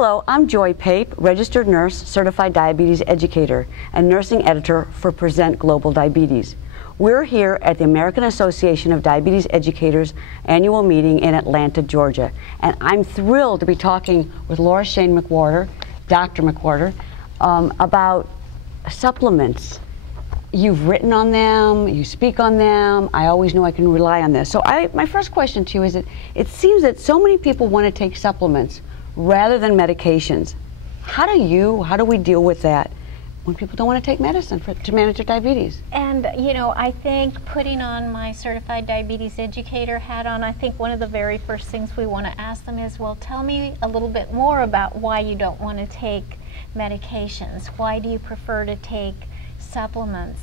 Hello, I'm Joy Pape, registered nurse, certified diabetes educator, and nursing editor for Present Global Diabetes. We're here at the American Association of Diabetes Educators annual meeting in Atlanta, Georgia, and I'm thrilled to be talking with Laura Shane-McWhorter, Dr. McWhorter, about supplements. You've written on them, you speak on them, I always know I can rely on this. So my first question to you is that it seems that so many people want to take supplements rather than medications. How do we deal with that when people don't want to take medicine to manage their diabetes? And you know, I think putting on my certified diabetes educator hat on, I think one of the very first things we want to ask them is, well, tell me a little bit more about why you don't want to take medications. Why do you prefer to take supplements?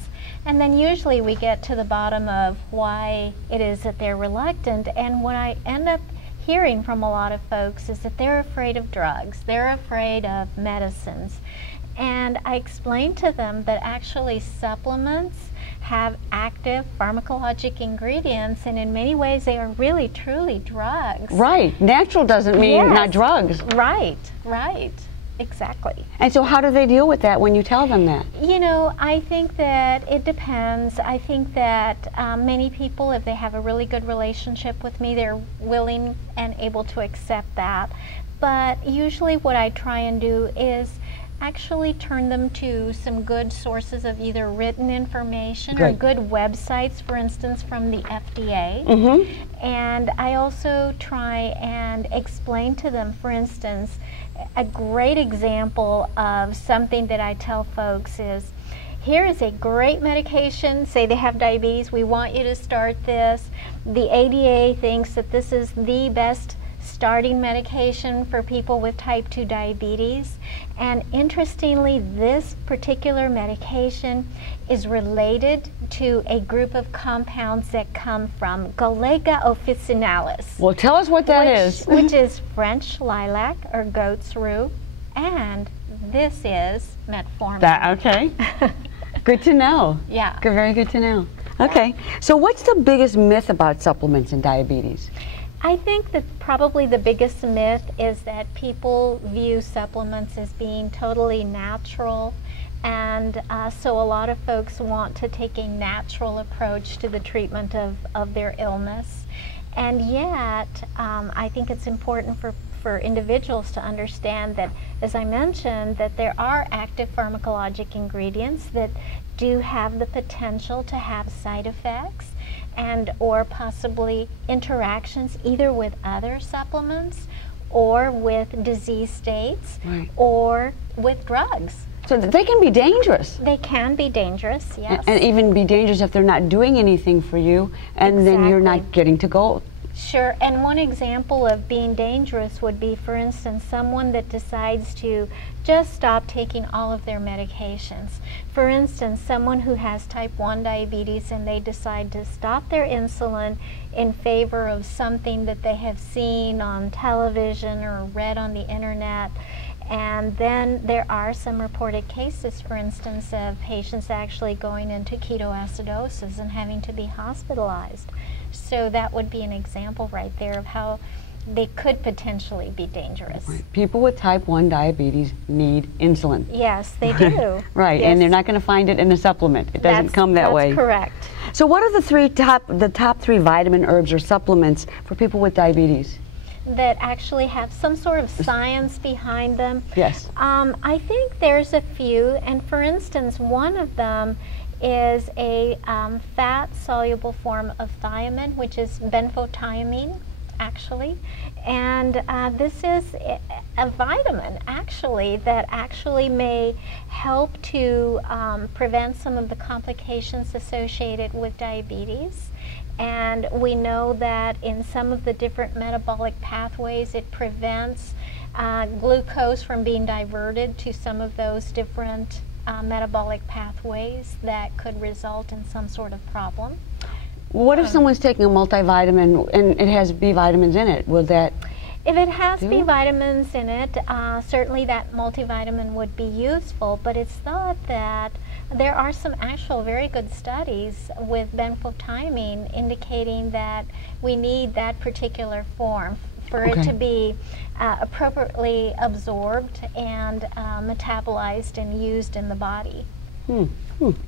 And then usually we get to the bottom of why it is that they're reluctant, and what I end up hearing from a lot of folks is that they're afraid of drugs, they're afraid of medicines. And I explain to them that actually supplements have active pharmacologic ingredients, and in many ways they are really truly drugs. Right, natural doesn't mean not drugs. Right, right. Exactly. And so how do they deal with that when you tell them that? You know, I think that it depends. I think that many people, if they have a really good relationship with me, they're willing and able to accept that. But usually what I try and do is actually turn them to some good sources of either written information or good websites, for instance, from the FDA. And I also try and explain to them, for instance, a great example of something that I tell folks is, here is a great medication, say they have diabetes, we want you to start this. The AADE thinks that this is the best starting medication for people with type 2 diabetes. And interestingly, this particular medication is related to a group of compounds that come from Galega officinalis. Well, tell us what that is. Which is French lilac or goat's rue, and this is metformin. Okay. Good to know. Yeah. Very good to know. Okay. So what's the biggest myth about supplements and diabetes? I think that probably the biggest myth is that people view supplements as being totally natural, and so a lot of folks want to take a natural approach to the treatment of their illness. And yet, I think it's important for individuals to understand that, as I mentioned, that there are active pharmacologic ingredients that do have the potential to have side effects and or possibly interactions either with other supplements or with disease states or with drugs. So they can be dangerous. They can be dangerous, yes. And even be dangerous if they're not doing anything for you, and then you're not getting to goal. Sure, and one example of being dangerous would be, for instance, someone that decides to just stop taking all of their medications. For instance, someone who has type 1 diabetes and they decide to stop their insulin in favor of something that they have seen on television or read on the internet. And then there are some reported cases, for instance, of patients actually going into ketoacidosis and having to be hospitalized. So that would be an example right there of how they could potentially be dangerous. People with type 1 diabetes need insulin. Yes, they do. Right, yes. And they're not going to find it in the supplement. It doesn't come that way. That's correct. So what are the top three vitamin, herbs, or supplements for people with diabetes? That actually have some sort of science behind them? Yes. I think there's a few, and for instance, one of them is a fat-soluble form of thiamine, which is benfotiamine, actually. And this is a vitamin, actually, that actually may help to prevent some of the complications associated with diabetes. And we know that in some of the different metabolic pathways, it prevents glucose from being diverted to some of those different metabolic pathways that could result in some sort of problem. What if someone's taking a multivitamin and it has B vitamins in it? Will that If it has B vitamins in it, certainly that multivitamin would be useful, but it's thought that there are some actual very good studies with benfotiamine indicating that we need that particular form. for it to be appropriately absorbed and metabolized and used in the body.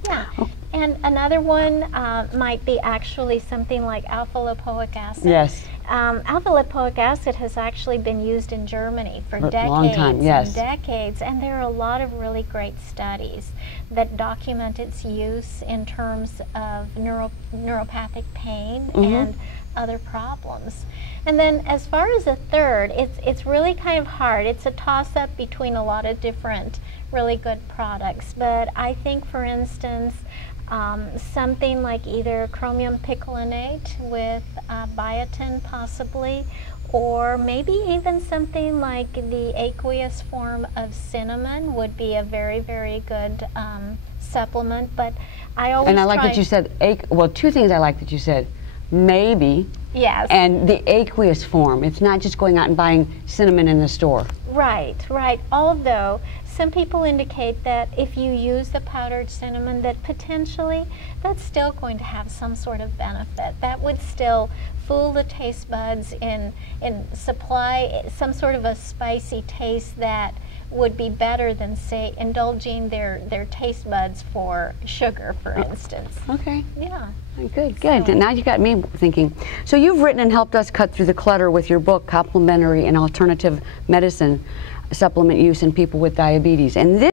Yeah. And another one might be actually something like alpha-lipoic acid. Yes. Alpha-lipoic acid has actually been used in Germany for decades long time, yes. and decades, and there are a lot of really great studies that document its use in terms of neuropathic pain and other problems. And then as far as a third, it's really kind of hard. It's a toss-up between a lot of different really good products, but I think, for instance, something like either chromium picolinate with biotin possibly, or maybe even something like the aqueous form of cinnamon would be a very, very good supplement. But I always And I like that you said, well, two things I like that you said. Maybe. Yes. And the aqueous form. It's not just going out and buying cinnamon in the store. Right, right. Although some people indicate that if you use the powdered cinnamon, that potentially that's still going to have some sort of benefit. That would still fool the taste buds and supply some sort of a spicy taste that would be better than, say, indulging their taste buds for sugar, for instance. Okay. Yeah. Good, good. Now you got me thinking. So you've written and helped us cut through the clutter with your book, Complementary and Alternative Medicine, Supplement Use in People with Diabetes. And this